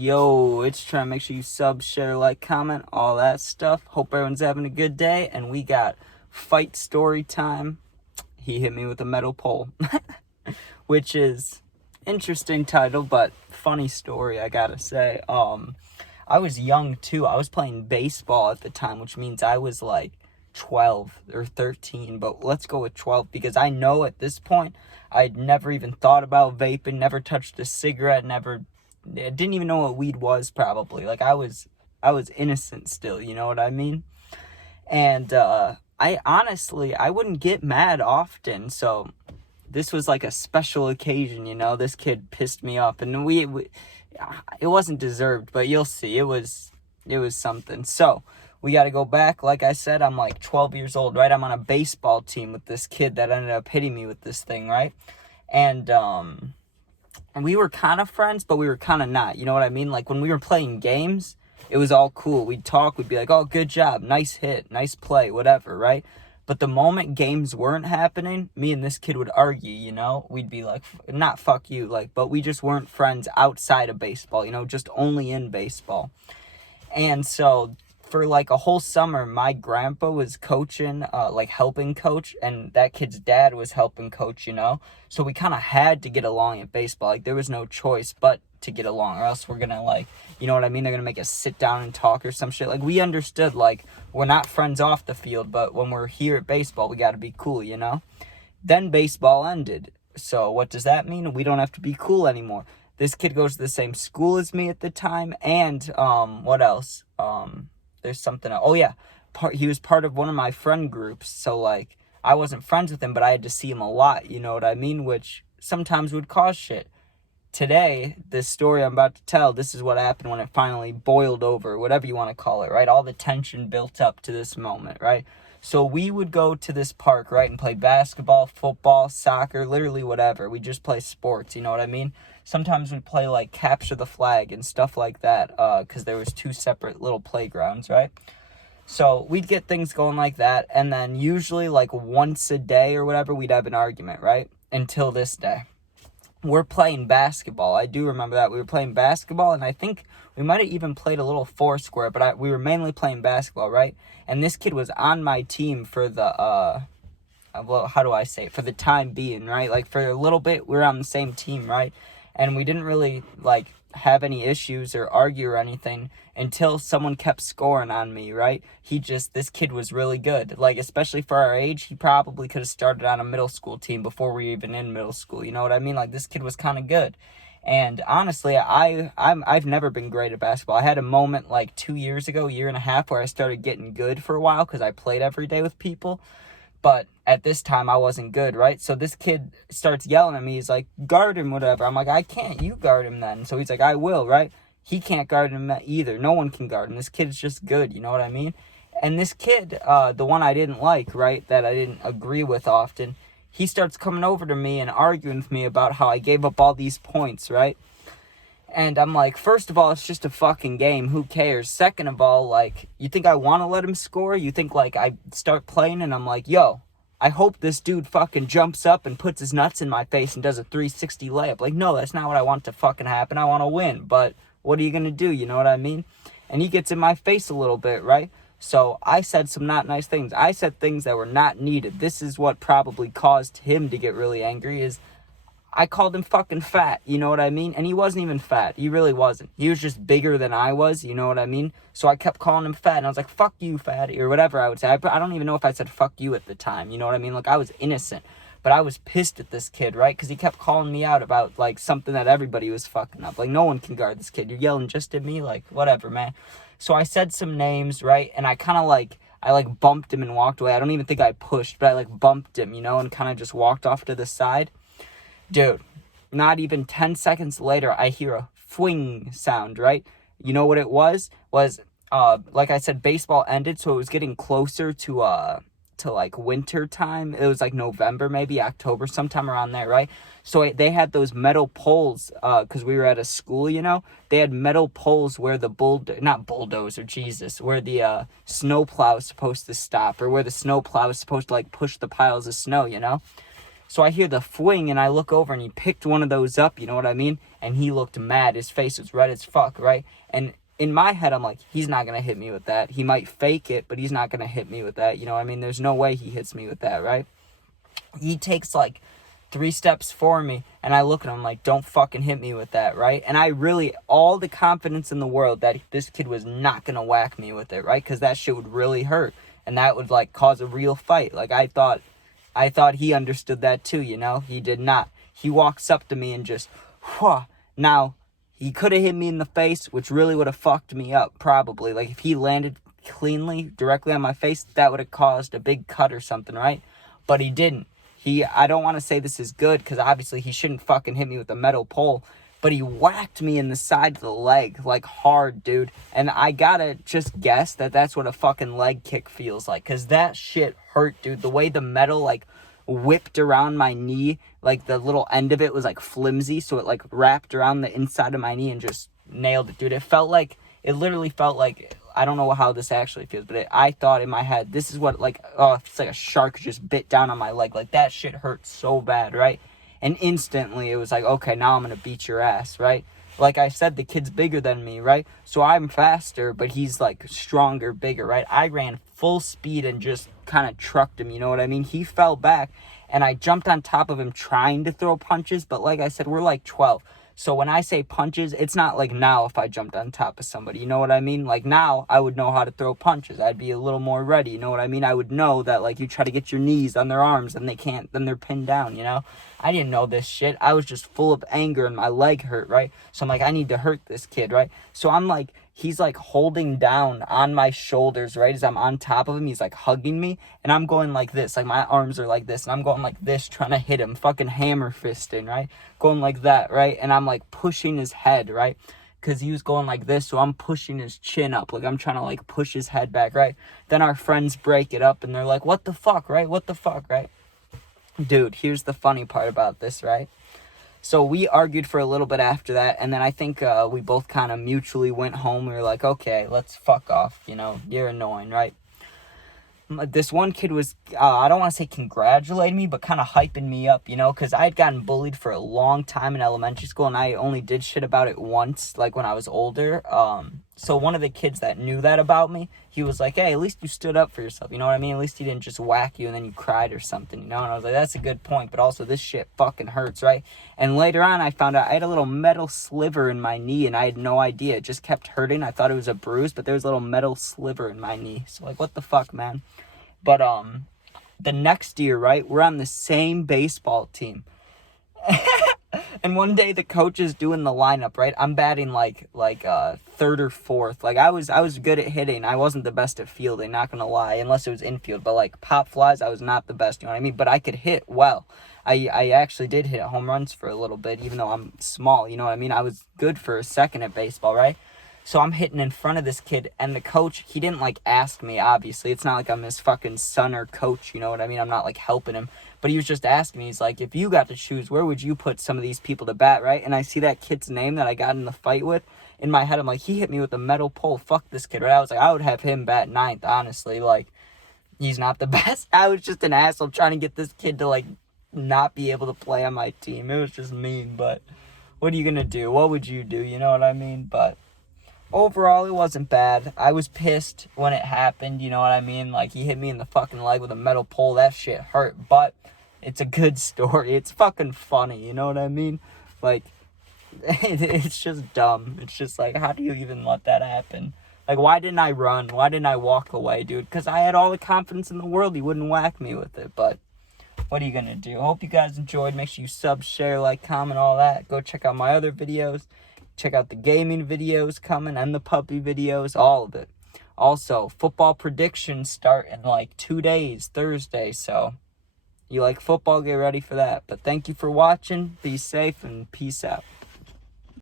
Yo, it's trying to make sure you sub, share, like, comment, all that stuff. Hope everyone's having a good day. And we got fight story time. He hit me with a metal pole, which is interesting title, but funny story, I gotta say. I was young too. I was playing baseball at the time, which means I was like 12 or 13, but let's go with 12 because I know at this point I'd never even thought about vaping, never touched a cigarette, didn't even know what weed was probably. Like I was innocent still, you know what I mean? And I wouldn't get mad often, so this was like a special occasion, you know. This kid pissed me off, and we it wasn't deserved, but you'll see. It was something. So we got to go back. Like I said, I'm like 12 years old, right? I'm on a baseball team with this kid that ended up hitting me with this thing, right? And we were kind of friends, but we were kind of not. You know what I mean? Like when we were playing games, it was all cool. We'd talk. We'd be like, "Oh, good job, nice hit, nice play, whatever," right? But the moment games weren't happening, me and this kid would argue, you know? We'd be like, not fuck you, like, but we just weren't friends outside of baseball, you know, just only in baseball. And so for like a whole summer, my grandpa was coaching, like helping coach, and that kid's dad was helping coach, you know? So we kind of had to get along at baseball. Like there was no choice but to get along, or else we're gonna, like, you know what I mean? They're gonna make us sit down and talk or some shit. Like we understood, like, we're not friends off the field, but when we're here at baseball, we gotta be cool, you know? Then baseball ended. So what does that mean? We don't have to be cool anymore. This kid goes to the same school as me at the time, and what else? There's something else. Oh yeah, he was part of one of my friend groups, so like I wasn't friends with him, but I had to see him a lot, you know what I mean? Which sometimes would cause shit. Today, this story I'm about to tell, this is what happened when it finally boiled over, whatever you want to call it, right? All the tension built up to this moment, right? So we would go to this park, right, and play basketball, football, soccer, literally whatever. We just play sports, you know what I mean? Sometimes we'd play, like, capture the flag and stuff like that, because there was two separate little playgrounds, right? So we'd get things going like that, and then usually, like, once a day or whatever, we'd have an argument, right? Until this day. We're playing basketball. I do remember that. We were playing basketball, and I think we might have even played a little foursquare, but we were mainly playing basketball, right? And this kid was on my team for the, well, how do I say it? For the time being, right? Like, for a little bit, we were on the same team, right? And we didn't really, like, have any issues or argue or anything until someone kept scoring on me, right? This kid was really good. Like, especially for our age, he probably could have started on a middle school team before we were even in middle school. You know what I mean? Like, this kid was kind of good. And honestly, I've never been great at basketball. I had a moment like 2 years ago, year and a half, where I started getting good for a while because I played every day with people. But at this time, I wasn't good, right? So this kid starts yelling at me. He's like, guard him, whatever. I'm like, I can't. You guard him then. So he's like, I will, right? He can't guard him either. No one can guard him. This kid's just good, you know what I mean? And this kid, the one I didn't like, right, that I didn't agree with often, he starts coming over to me and arguing with me about how I gave up all these points, right? And I'm like, first of all, it's just a fucking game. Who cares? Second of all, like, you think I want to let him score? You think, like, I start playing and I'm like, yo, I hope this dude fucking jumps up and puts his nuts in my face and does a 360 layup. Like, no, that's not what I want to fucking happen. I want to win. But what are you going to do? You know what I mean? And he gets in my face a little bit, right? So I said some not nice things. I said things that were not needed. This is what probably caused him to get really angry is I called him fucking fat, you know what I mean? And he wasn't even fat. He really wasn't. He was just bigger than I was, you know what I mean? So I kept calling him fat, and I was like, fuck you, fatty, or whatever I would say. I don't even know if I said fuck you at the time, you know what I mean? Like, I was innocent. But I was pissed at this kid, right? Because he kept calling me out about, like, something that everybody was fucking up. Like, no one can guard this kid. You're yelling just at me? Like, whatever, man. So I said some names, right? And I kind of, I bumped him and walked away. I don't even think I pushed, but I, bumped him, you know, and kind of just walked off to the side. Dude, not even 10 seconds later, I hear a fwing sound, right? You know what it was? Like I said, baseball ended, so it was getting closer to winter time. It was like November, maybe October, sometime around there, right? So they had those metal poles, because we were at a school, you know? They had metal poles where the where the snowplow is supposed to stop, or where the snowplow is supposed to, push the piles of snow, you know? So I hear the fwing, and I look over, and he picked one of those up, you know what I mean? And he looked mad. His face was red as fuck, right? And in my head, I'm like, he's not going to hit me with that. He might fake it, but he's not going to hit me with that. You know what I mean? There's no way he hits me with that, right? He takes like 3 steps for me, and I look at him like, don't fucking hit me with that, right? And I really, all the confidence in the world that this kid was not going to whack me with it, right? Because that shit would really hurt, and that would like cause a real fight. Like I thought he understood that too, you know? He did not. He walks up to me and just, whew. Now, he could have hit me in the face, which really would have fucked me up, probably. Like, if he landed cleanly, directly on my face, that would have caused a big cut or something, right? But he didn't. I don't want to say this is good, because obviously he shouldn't fucking hit me with a metal pole, but he whacked me in the side of the leg, like, hard, dude. And I gotta just guess that that's what a fucking leg kick feels like, because that shit hurt, dude. The way the metal, like, whipped around my knee, like the little end of it was like flimsy, so it like wrapped around the inside of my knee and just nailed it, dude. It literally felt like, I don't know how this actually feels, but I thought in my head, this is what, like, oh, it's like a shark just bit down on my leg. Like, that shit hurt so bad, right? And instantly it was like, okay, now I'm gonna beat your ass, right? Like I said, the kid's bigger than me, right? So I'm faster, but he's like stronger, bigger, right? I ran full speed and just kind of trucked him, you know what I mean? He fell back, and I jumped on top of him trying to throw punches, but like I said, we're like 12. So when I say punches, it's not like now if I jumped on top of somebody, you know what I mean? Like now, I would know how to throw punches. I'd be a little more ready, you know what I mean? I would know that, like, you try to get your knees on their arms and they can't, then they're pinned down, you know? I didn't know this shit. I was just full of anger and my leg hurt, right? So I'm like, I need to hurt this kid, right? So I'm like, he's like holding down on my shoulders, right? As I'm on top of him, he's like hugging me, and I'm going like this, like my arms are like this, and I'm going like this, trying to hit him, fucking hammer fisting, right? Going like that, right? And I'm like pushing his head, right? Because he was going like this, so I'm pushing his chin up, like I'm trying to like push his head back, right? Then our friends break it up, and they're like, what the fuck, right? What the fuck, right? Dude, here's the funny part about this, right? So we argued for a little bit after that, and then I think we both kind of mutually went home. We were like, okay, let's fuck off, you know, you're annoying, right? This one kid was, I don't want to say congratulating me, but kind of hyping me up, you know, because I had gotten bullied for a long time in elementary school, and I only did shit about it once, like when I was older. So one of the kids that knew that about me, he was like, hey, at least you stood up for yourself, you know what I mean? At least he didn't just whack you and then you cried or something, you know? And I was like, that's a good point, but also this shit fucking hurts, right? And later on, I found out I had a little metal sliver in my knee, and I had no idea. It just kept hurting. I thought it was a bruise, but there was a little metal sliver in my knee. So, like, what the fuck, man? But the next year, right, we're on the same baseball team. And one day the coach is doing the lineup, right? I'm batting like third or fourth. Like I was good at hitting. I wasn't the best at fielding, not gonna lie, unless it was infield. But like pop flies, I was not the best, you know what I mean? But I could hit well. I actually did hit home runs for a little bit, even though I'm small, you know what I mean? I was good for a second at baseball, right? So I'm hitting in front of this kid, and the coach, he didn't, like, ask me, obviously. It's not like I'm his fucking son or coach, you know what I mean? I'm not, like, helping him. But he was just asking me, he's like, if you got to choose, where would you put some of these people to bat, right? And I see that kid's name that I got in the fight with. In my head, I'm like, he hit me with a metal pole. Fuck this kid, right? I was like, I would have him bat ninth, honestly. Like, he's not the best. I was just an asshole trying to get this kid to, like, not be able to play on my team. It was just mean, but what are you gonna do? What would you do? You know what I mean? But overall, it wasn't bad. I was pissed when it happened, you know what I mean? Like, he hit me in the fucking leg with a metal pole. That shit hurt, but it's a good story. It's fucking funny, you know what I mean? Like, it's just dumb. It's just like, how do you even let that happen? Like, why didn't I run? Why didn't I walk away, dude? Because I had all the confidence in the world he wouldn't whack me with it, but what are you gonna do? I hope you guys enjoyed. Make sure you sub, share, like, comment, all that. Go check out my other videos. Check out the gaming videos coming and the puppy videos, all of it. Also, football predictions start in like 2 days, Thursday. So, you like football, get ready for that. But thank you for watching. Be safe and peace out.